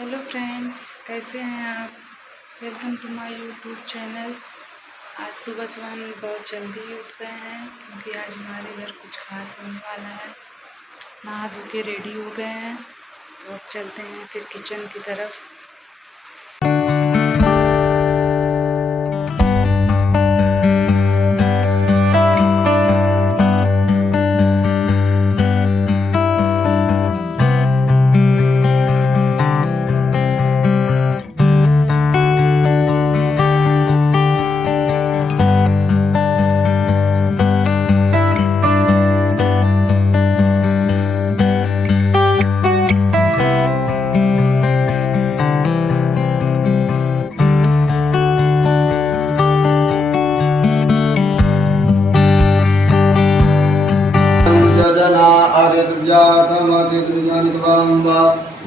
Hello friends, कैसे हैं आप। Welcome to my YouTube channel. आज सुबह सुबह हम बहुत जल्दी उठ गए हैं क्योंकि आज हमारे घर कुछ खास होने वाला है। नहा धो के रेडी हो गए हैं, तो अब चलते हैं फिर किचन की तरफ।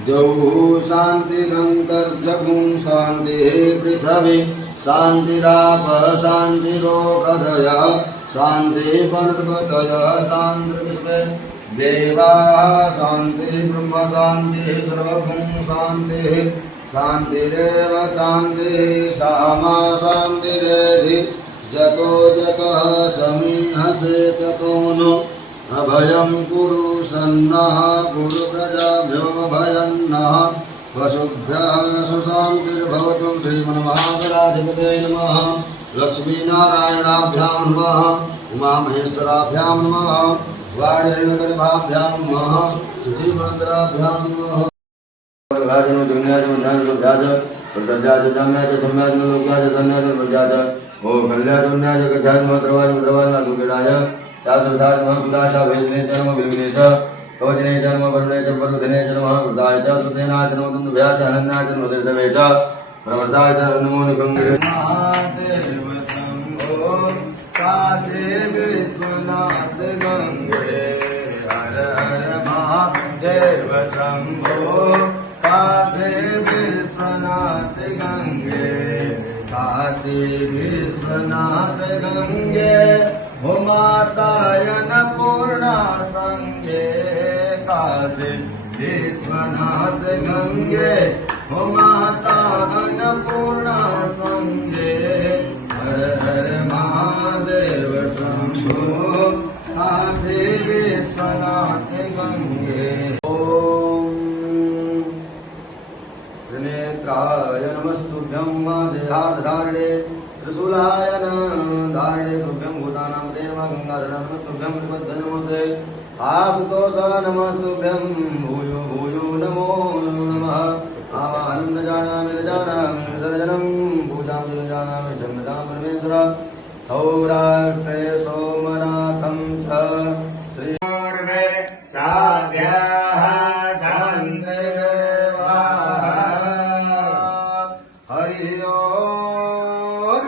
जौः शान्तिरन्तर्जगुं शान्तिः पृथ्वी शान्तिरापः शान्तिरोषधयः शान्तिः वनस्पतयः शान्तिर्विश्वे देवाः शान्तिः ब्रह्म शान्तिः सर्वभूं शान्तिः शान्तिरेव शान्तिः सामा शान्तिरेधि जतो जतः समीहसे ततो नो अभयं कुरु सन्नः कुरु प्रजाभ्यो भयन्नः वसुभ्यः सुशान्तिर्भवतु। श्रीमन्महागणाधिपतये नमः। लक्ष्मीनारायणाभ्यां नमः। उमामहेश्वराभ्यां नमः। वाणीर्गर्भाभ्यां नमः। श्रीमन्द्राभ्यां नमः। राजनो दुनियाज मंदान सुभ्याज प्रजाज जम्याज सम्याज लोक्याज सन्याज प्रजाज ओ कल्याज दुनियाज कछाज मंत्रवाज मंत्रवाज ना दुगेडाय शास्त्रदाय महसुदाशा वेदने जन्म विलुने च कवचने जन्म वरुणे च वरुधने जन्म सुदाय च सुतेना जन्म तुंदभ्याज अनन्या जन्म दृढवे च प्रवर्ताय च नमो निगंगे महादेव शंभो काशे विश्वनाथ गंगे हर हर महादेव शंभो काशे विश्वनाथ गंगे काशी विश्वनाथ गंगे हो मातायन पूर्णा संगे काशी विश्वनाथ गंगे हो मातायन पूर्णा संगे हर हर महादेव शंभो काशी विश्वनाथ गंगे। ओम त्रिनेत्राय नमस्तुभ्यं देहाधारणे त्रिशूलाय धारणे तुभ्यं भूतानां देवा गंगाधरं तुभ्यं नमस्ते आशुतोषा नमस्तुभ्यं भूयो भूयो नमो नमः। आवाहनं न जानामि विसर्जनं पूजां न जानामि जन्मदां परमेश्वर सौराष्ट्रे सोमनाथं च श्रीर्वे साध्याः हरि ओम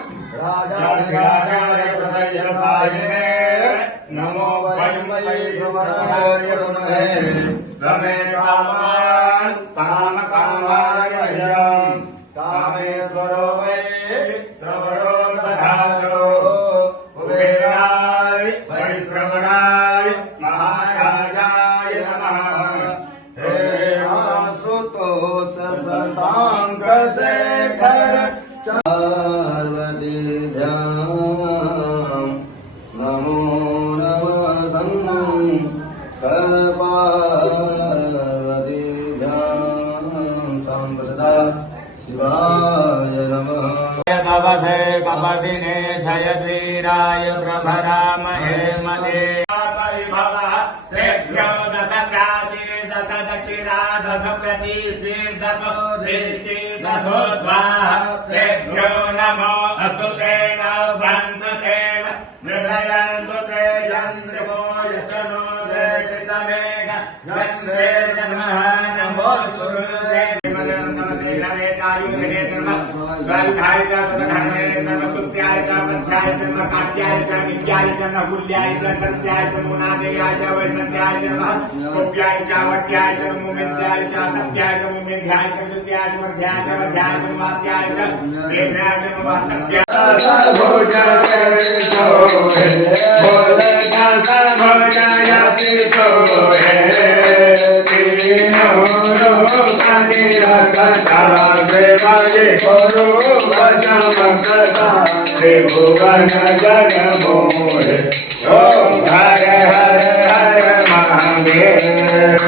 नमो वैमये समे कामान् काम कामाय कामेश्वरो वै श्रवणो दधातो कुबेराय परिश्रवणाय महाराजाय नमः। हे आशुतोष शशांक शेखर नमो नमः शिवाय नमः। तवसे कपटिने क्षयद्वीराय प्रभरामहे मदे तेभ्यो दश प्राची दश दक्षिणा दश प्रतीची दश दृष्टि दशोद्वाह तेभ्यो नमो अस्तुतेन बन्धुतेन मृडयन्तु ते चन्द्रमो यशनो देशितमेघ जन्मे नमः नमो गुरुदेव स्वाध्याय च सदधर्मे सर्वस्तुत्याय च पथ्याय च काट्याय च नित्याय च नहुल्याय च सत्याय च मुनादेयाय च वैसत्याय च गोप्याय च वट्याय च मुमिन्द्याय च तप्याय च मुमिन्द्याय च द्वितीयाय च मध्याय च मध्याय च मात्याय च देव्याय च मवास्तव्याय भोजनाय कथा देवागे करो भजन कथा त्रिभुवन जग मोहे ओम हर हर हर महादेव